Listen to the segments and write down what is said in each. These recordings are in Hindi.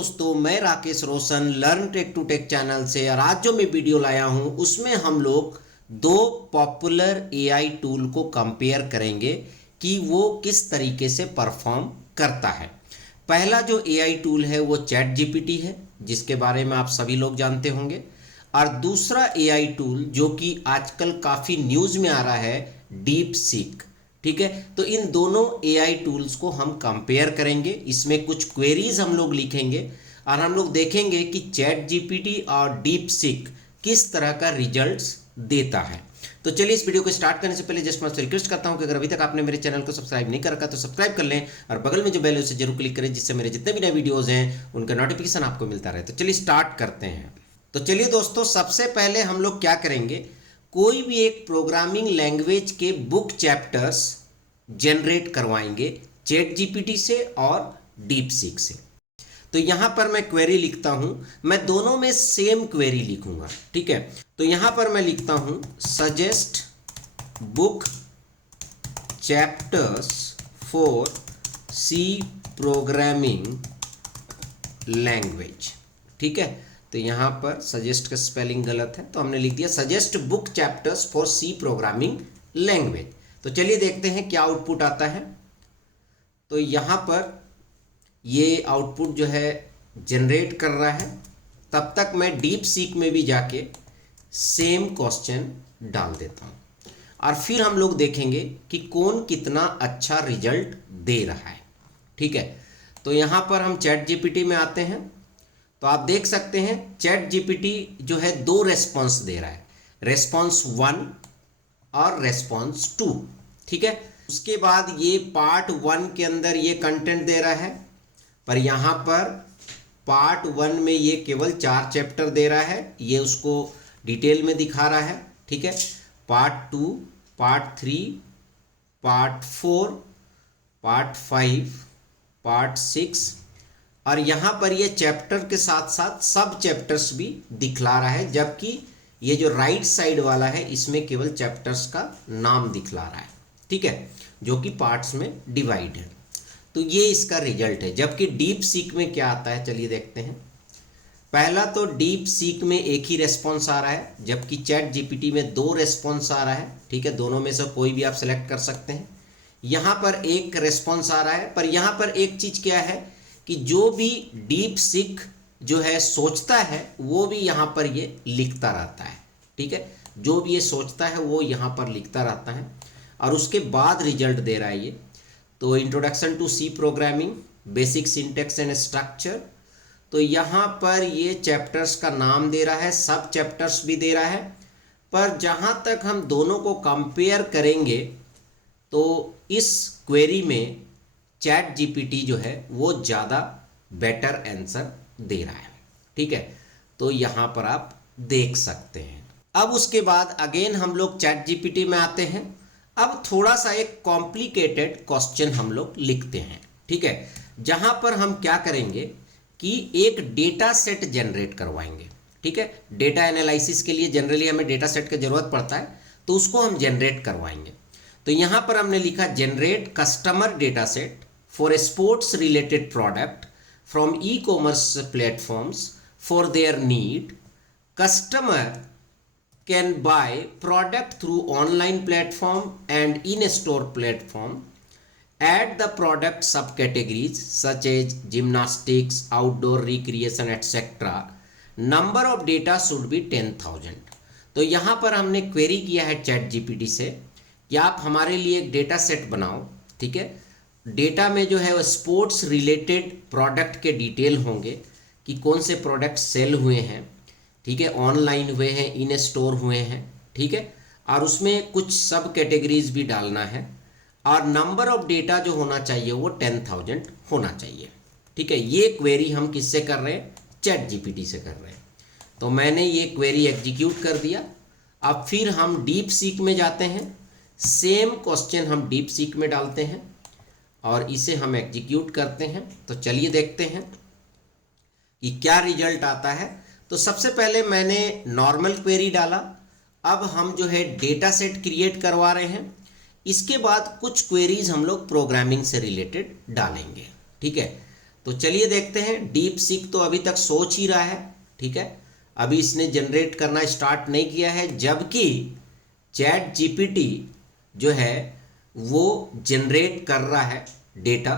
दोस्तों, मैं Rakesh Roshan learn tech to tech channel से। और आज जो मैं वीडियो लाया हूं उसमें हम लोग दो पॉपुलर एआई टूल को कंपेयर करेंगे कि वो किस तरीके से परफॉर्म करता है। पहला जो एआई टूल है वो चैट जीपीटी है, जिसके बारे में आप सभी लोग जानते होंगे। और दूसरा एआई टूल जो कि आजकल काफ़ी न्यूज़ में आ रहा है, डीप सीक। ठीक है, तो इन दोनों एआई टूल्स को हम कंपेयर करेंगे। इसमें कुछ क्वेरीज हम लोग लिखेंगे और हम लोग देखेंगे कि चैट जीपीटी और डीप सीक किस तरह का रिजल्ट्स देता है। तो चलिए इस वीडियो को स्टार्ट करने से पहले जस्ट मैं रिक्वेस्ट करता हूं कि अगर अभी तक आपने मेरे चैनल को सब्सक्राइब नहीं कर रखा तो सब्सक्राइब कर लें और बगल में जो बेल है उसे जरूर क्लिक करें, जिससे मेरे जितने भी नए वीडियोस हैं उनका नोटिफिकेशन आपको मिलता रहे। तो चलिए स्टार्ट करते हैं। तो चलिए दोस्तों, सबसे पहले हम लोग क्या करेंगे, कोई भी एक प्रोग्रामिंग लैंग्वेज के बुक चैप्टर्स जनरेट करवाएंगे चैट जीपीटी से और डीप सीक से। तो यहां पर मैं क्वेरी लिखता हूं, मैं दोनों में सेम क्वेरी लिखूंगा। ठीक है, तो यहां पर मैं लिखता हूं suggest book chapters for C programming language. ठीक है, तो यहां पर सजेस्ट का स्पेलिंग गलत है, तो हमने लिख दिया suggest book chapters for C programming language. तो चलिए देखते हैं क्या आउटपुट आता है। तो यहाँ पर ये आउटपुट जो है जनरेट कर रहा है। तब तक मैं डीप सीक में भी जाके सेम क्वेश्चन डाल देता हूँ और फिर हम लोग देखेंगे कि कौन कितना अच्छा रिजल्ट दे रहा है। ठीक है, तो यहाँ पर हम चैट जीपीटी में आते हैं। तो आप देख सकते हैं चैट जीपीटी जो है दो रेस्पॉन्स दे रहा है, रेस्पॉन्स 1 और रेस्पॉन्स 2। ठीक है, उसके बाद ये पार्ट 1 के अंदर ये कंटेंट दे रहा है, पर यहाँ पर पार्ट 1 में ये केवल 4 चैप्टर दे रहा है, ये उसको डिटेल में दिखा रहा है। ठीक है, part 2, part 3, part 4, part 5, part 6 और यहाँ पर ये चैप्टर के साथ साथ सब चैप्टर्स भी दिखला रहा है, जबकि ये जो राइट साइड वाला है इसमें केवल चैप्टर्स का नाम दिखला रहा है। ठीक है, जो कि पार्ट्स में डिवाइड है। तो ये इसका रिजल्ट है। जबकि डीप सीक में क्या आता है, चलिए देखते हैं। पहला तो डीप सीक में एक ही रेस्पॉन्स आ रहा है, जबकि चैट जीपीटी में 2 रेस्पॉन्स आ रहा है। ठीक है, दोनों में से कोई भी आप सेलेक्ट कर सकते हैं। यहाँ पर एक रेस्पॉन्स आ रहा है, पर यहाँ पर एक चीज़ क्या है कि जो भी डीप सीक जो है सोचता है वो भी यहाँ पर ये लिखता रहता है। ठीक है, जो भी ये सोचता है वो यहाँ पर लिखता रहता है और उसके बाद रिजल्ट दे रहा है ये। तो introduction to C programming, basic syntax and structure, तो यहाँ पर ये चैप्टर्स का नाम दे रहा है, सब चैप्टर्स भी दे रहा है। पर जहाँ तक हम दोनों को कंपेयर करेंगे तो इस क्वेरी में चैट जीपीटी जो है वो ज़्यादा बेटर आंसर दे रहा है। ठीक है, तो यहाँ पर आप देख सकते हैं। अब उसके बाद अगेन हम लोग चैट जीपीटी में आते हैं। अब थोड़ा सा एक कॉम्प्लिकेटेड क्वेश्चन हम लोग लिखते हैं। ठीक है, जहाँ पर हम क्या करेंगे कि एक डेटा सेट जनरेट करवाएंगे। ठीक है, डेटा एनालिसिस के लिए जनरली हमें डेटा सेट की ज़रूरत पड़ता है, तो उसको हम जनरेट करवाएंगे। तो यहाँ पर हमने लिखा generate customer data set for sports related product from e commerce platforms for their need. Customer can buy product through online platform and in-store platform. Add the product subcategories such as gymnastics, outdoor recreation, etc. Number of data should be 10,000. तो यहाँ पर हमने क्वेरी किया है चैट जीपीटी से कि आप हमारे लिए एक डेटा सेट बनाओ। ठीक है, डेटा में जो है वो स्पोर्ट्स रिलेटेड प्रोडक्ट के डिटेल होंगे कि कौन से प्रोडक्ट सेल हुए हैं। ठीक है, ऑनलाइन हुए हैं, इन स्टोर हुए हैं। ठीक है, और उसमें कुछ सब कैटेगरीज भी डालना है और नंबर ऑफ डेटा जो होना चाहिए वो 10,000 होना चाहिए। ठीक है, ये क्वेरी हम किससे कर रहे हैं, चैट जीपीटी से कर रहे हैं। तो मैंने ये क्वेरी एग्जीक्यूट कर दिया। अब फिर हम डीप सीक में जाते हैं, सेम क्वेश्चन हम डीप सीक में डालते हैं और इसे हम एग्जीक्यूट करते हैं। तो चलिए देखते हैं कि क्या रिजल्ट आता है। तो सबसे पहले मैंने नॉर्मल क्वेरी डाला। अब हम जो है डेटा सेट क्रिएट करवा रहे हैं। इसके बाद कुछ क्वेरीज हम लोग प्रोग्रामिंग से रिलेटेड डालेंगे। ठीक है, तो चलिए देखते हैं। डीप सीक तो अभी तक सोच ही रहा है, ठीक है, अभी इसने जनरेट करना स्टार्ट नहीं किया है, जबकि चैट जीपीटी जो है वो जनरेट कर रहा है डेटा,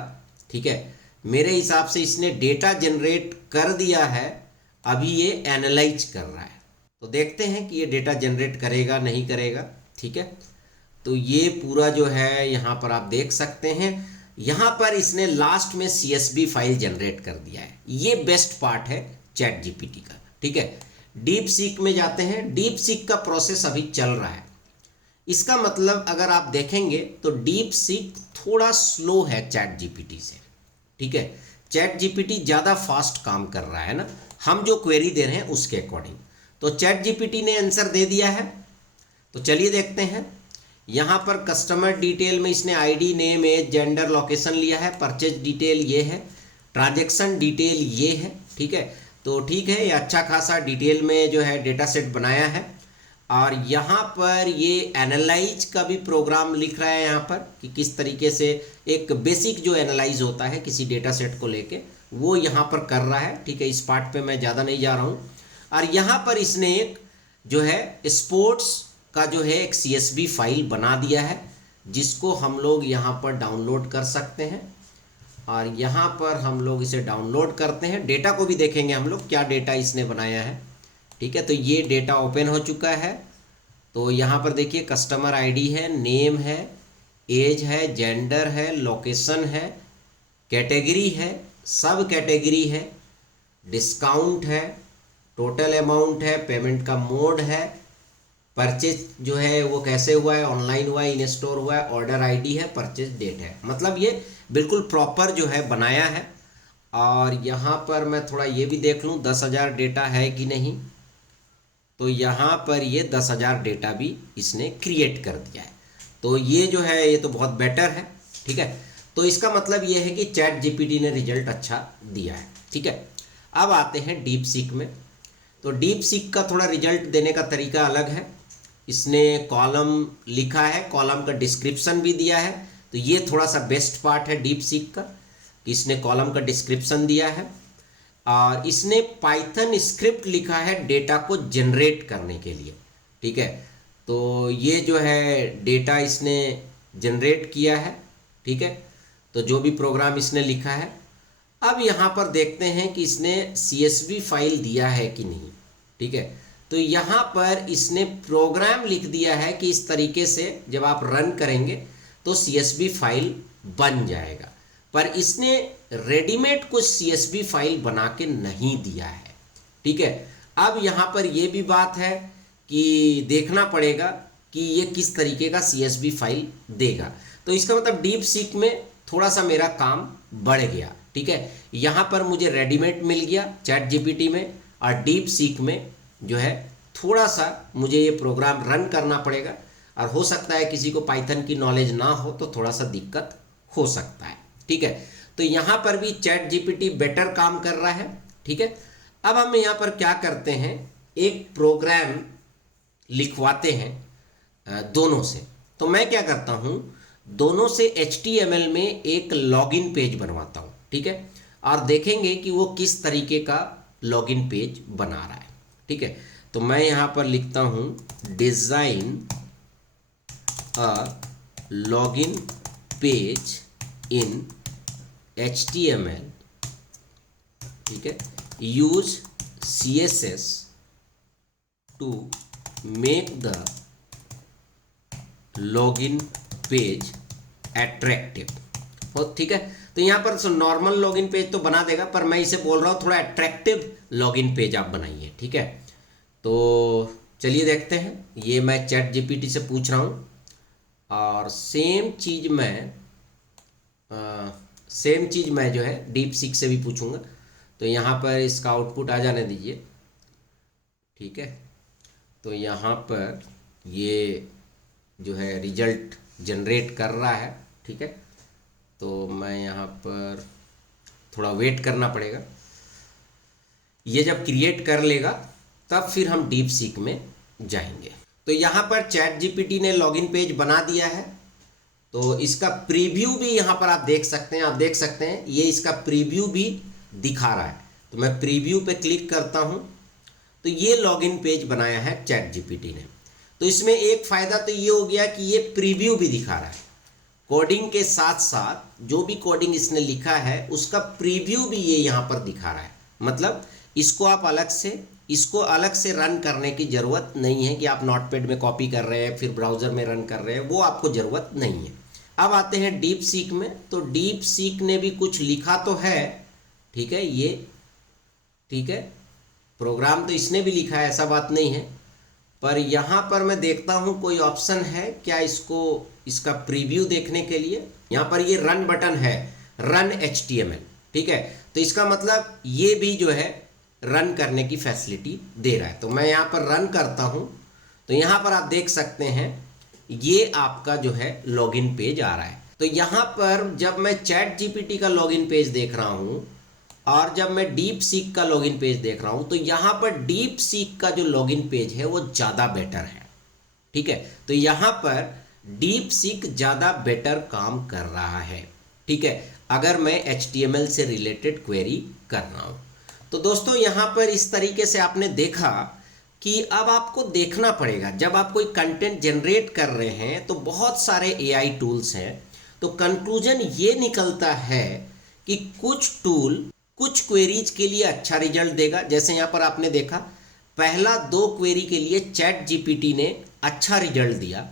ठीक है। मेरे हिसाब से इसने डेटा जनरेट कर दिया है, अभी ये एनालाइज कर रहा है। तो देखते हैं कि ये डेटा जनरेट करेगा नहीं करेगा, ठीक है। तो ये पूरा जो है यहाँ पर आप देख सकते हैं, यहाँ पर इसने लास्ट में CSV फाइल जनरेट कर दिया है। ये बेस्ट पार्ट है चैट जीपीटी का, ठीक है। डीप सीक में जाते हैं। डीप सीक का प्रोसेस अभी चल रहा है। इसका मतलब अगर आप देखेंगे तो डीप सीक थोड़ा स्लो है चैट जीपीटी से, ठीक है। चैट जीपीटी ज़्यादा फास्ट काम कर रहा है ना, हम जो क्वेरी दे रहे हैं उसके अकॉर्डिंग। तो चैट जीपीटी ने आंसर दे दिया है। तो चलिए देखते हैं। यहाँ पर कस्टमर डिटेल में इसने ID, name, age, gender, location लिया है। परचेज डिटेल ये है, ट्रांजैक्शन डिटेल ये है, ठीक है। तो ठीक है, ये अच्छा खासा डिटेल में जो है डेटा सेट बनाया है। और यहाँ पर ये एनालाइज का भी प्रोग्राम लिख रहा है यहाँ पर, कि किस तरीके से एक बेसिक जो एनालाइज होता है किसी डेटा सेट को लेके, वो यहाँ पर कर रहा है, ठीक है। इस पार्ट पे मैं ज़्यादा नहीं जा रहा हूँ। और यहाँ पर इसने एक जो है स्पोर्ट्स का जो है एक CSV फाइल बना दिया है, जिसको हम लोग यहाँ पर डाउनलोड कर सकते हैं। और यहाँ पर हम लोग इसे डाउनलोड करते हैं। डेटा को भी देखेंगे हम लोग, क्या डेटा इसने बनाया है, ठीक है। तो ये डेटा ओपन हो चुका है। तो यहाँ पर देखिए कस्टमर आईडी है, नेम है, एज है, जेंडर है, लोकेशन है, कैटेगरी है, सब कैटेगरी है, डिस्काउंट है, टोटल अमाउंट है, पेमेंट का मोड है, परचेज जो है वो कैसे हुआ है, ऑनलाइन हुआ है, इन स्टोर हुआ है, ऑर्डर आईडी है, परचेज डेट है। मतलब ये बिल्कुल प्रॉपर जो है बनाया है। और यहाँ पर मैं थोड़ा ये भी देख लूँ 10,000 डेटा है कि नहीं। तो यहाँ पर ये 10,000 डेटा भी इसने क्रिएट कर दिया है। तो ये जो है ये तो बहुत बेटर है, ठीक है। तो इसका मतलब ये है कि चैट जीपीटी ने रिजल्ट अच्छा दिया है, ठीक है। अब आते हैं डीप सीक में। तो डीप सीक का थोड़ा रिजल्ट देने का तरीका अलग है। इसने कॉलम लिखा है, कॉलम का डिस्क्रिप्शन भी दिया है। तो ये थोड़ा सा बेस्ट पार्ट है डीप सीक का, कि इसने कॉलम का डिस्क्रिप्शन दिया है। और इसने पाइथन स्क्रिप्ट लिखा है डेटा को जनरेट करने के लिए, ठीक है। तो ये जो है डेटा इसने जनरेट किया है, ठीक है। तो जो भी प्रोग्राम इसने लिखा है, अब यहाँ पर देखते हैं कि इसने CSV फाइल दिया है कि नहीं, ठीक है। तो यहाँ पर इसने प्रोग्राम लिख दिया है कि इस तरीके से जब आप रन करेंगे तो CSV फाइल बन जाएगा। पर इसने रेडीमेड कुछ CSV फाइल बना के नहीं दिया है, ठीक है। अब यहाँ पर ये भी बात है कि देखना पड़ेगा कि ये किस तरीके का CSV फाइल देगा। तो इसका मतलब डीप सीक में थोड़ा सा मेरा काम बढ़ गया, ठीक है। यहाँ पर मुझे रेडीमेड मिल गया चैट जीपीटी में, और डीप सीक में जो है थोड़ा सा मुझे ये प्रोग्राम रन करना पड़ेगा। और हो सकता है किसी को पाइथन की नॉलेज ना हो तो थोड़ा सा दिक्कत हो सकता है, ठीक है। तो यहाँ पर भी चैट जीपीटी बेटर काम कर रहा है, ठीक है। अब हम यहाँ पर क्या करते हैं, एक प्रोग्राम लिखवाते हैं दोनों से। तो मैं क्या करता हूँ, दोनों से HTML में एक लॉगिन पेज बनवाता हूँ, ठीक है। और देखेंगे कि वो किस तरीके का लॉगिन पेज बना रहा है, ठीक है। तो मैं यहाँ पर लिखता हूँ design a login page in HTML, ठीक है, use CSS to make the login page attractive. ठीक है, तो यहाँ पर नॉर्मल लॉगिन पेज तो बना देगा, पर मैं इसे बोल रहा हूँ थोड़ा अट्रैक्टिव लॉगिन पेज आप बनाइए, ठीक है। तो चलिए देखते हैं, ये मैं चैट जीपीटी से पूछ रहा हूँ और सेम चीज़ मैं जो है डीप सीक से भी पूछूंगा। तो यहाँ पर इसका आउटपुट आ जाने दीजिए, ठीक है। तो यहाँ पर ये जो है रिजल्ट जनरेट कर रहा है, ठीक है। तो मैं यहाँ पर थोड़ा वेट करना पड़ेगा, ये जब क्रिएट कर लेगा तब फिर हम डीप सीक में जाएंगे। तो यहाँ पर चैट जीपीटी ने लॉगिन पेज बना दिया है तो इसका प्रीव्यू भी यहाँ पर आप देख सकते हैं, आप देख सकते हैं ये इसका प्रीव्यू भी दिखा रहा है। तो मैं प्रीव्यू पे क्लिक करता हूँ तो ये लॉगिन पेज बनाया है चैट जीपीटी ने। तो इसमें एक फ़ायदा तो ये हो गया कि ये प्रीव्यू भी दिखा रहा है, कोडिंग के साथ साथ जो भी कोडिंग इसने लिखा है उसका प्रीव्यू भी ये यहाँ पर दिखा रहा है। मतलब इसको आप इसको अलग से रन करने की ज़रूरत नहीं है कि आप नोटपैड में कॉपी कर रहे हैं फिर ब्राउज़र में रन कर रहे हैं, वो आपको ज़रूरत नहीं है। अब आते हैं डीप सीक में। तो डीप सीक ने भी कुछ लिखा तो है, ठीक है, ये ठीक है, प्रोग्राम तो इसने भी लिखा है, ऐसा बात नहीं है, पर यहाँ पर मैं देखता हूँ कोई ऑप्शन है क्या इसका प्रीव्यू देखने के लिए। यहाँ पर ये रन बटन है, रन HTML, ठीक है। तो इसका मतलब ये भी जो है रन करने की फैसिलिटी दे रहा है। तो मैं यहाँ पर रन करता हूँ तो यहाँ पर आप देख सकते हैं ये आपका जो है लॉगिन पेज आ रहा है। तो यहाँ पर जब मैं चैट जीपीटी का लॉगिन पेज देख रहा हूँ और जब मैं डीप सीक का लॉगिन पेज देख रहा हूँ तो यहाँ पर डीप सीक का जो लॉगिन पेज है वो ज़्यादा बेटर है, ठीक है। तो यहाँ पर डीप सीक ज़्यादा बेटर काम कर रहा है, ठीक है, अगर मैं HTML से रिलेटेड क्वेरी कर रहा हूँ। तो दोस्तों यहाँ पर इस तरीके से आपने देखा कि अब आपको देखना पड़ेगा जब आप कोई कंटेंट जनरेट कर रहे हैं तो बहुत सारे AI टूल्स हैं। तो कंक्लूजन ये निकलता है कि कुछ टूल कुछ क्वेरीज के लिए अच्छा रिजल्ट देगा। जैसे यहाँ पर आपने देखा पहला 2 क्वेरी के लिए चैट जीपीटी ने अच्छा रिजल्ट दिया,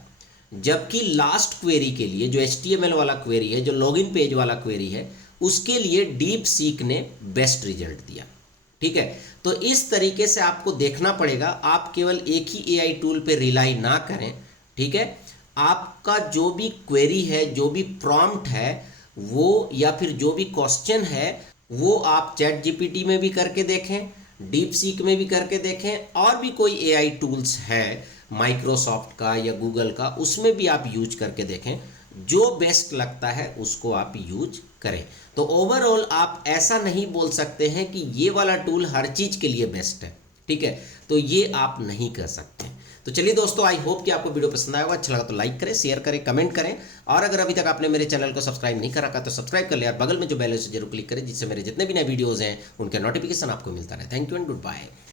जबकि लास्ट क्वेरी के लिए जो HTML वाला क्वेरी है, जो लॉगिन पेज वाला क्वेरी है, उसके लिए डीप सीक ने बेस्ट रिजल्ट दिया, ठीक है। तो इस तरीके से आपको देखना पड़ेगा, आप केवल एक ही AI टूल पे रिलाई ना करें, ठीक है। आपका जो भी क्वेरी है, जो भी प्रॉम्प्ट है वो, या फिर जो भी क्वेश्चन है वो आप चैट जीपीटी में भी करके देखें, डीप सीक में भी करके देखें, और भी कोई AI टूल्स है माइक्रोसॉफ्ट का या गूगल का, उसमें भी आप यूज करके देखें। जो बेस्ट लगता है उसको आप यूज करें। तो ओवरऑल आप ऐसा नहीं बोल सकते हैं कि ये वाला टूल हर चीज़ के लिए बेस्ट है, ठीक है, तो ये आप नहीं कर सकते। तो चलिए दोस्तों, आई होप कि आपको वीडियो पसंद आया होगा। अच्छा लगा तो लाइक करें, शेयर करें, कमेंट करें, और अगर अभी तक आपने मेरे चैनल को सब्सक्राइब नहीं कर रखा तो सब्सक्राइब कर ले और बगल में जो बेल है उसे जरूर क्लिक करें, जिससे मेरे जितने भी नए वीडियोज़ हैं उनके नोटिफिकेशन आपको मिलता रहे। Thank you and good bye.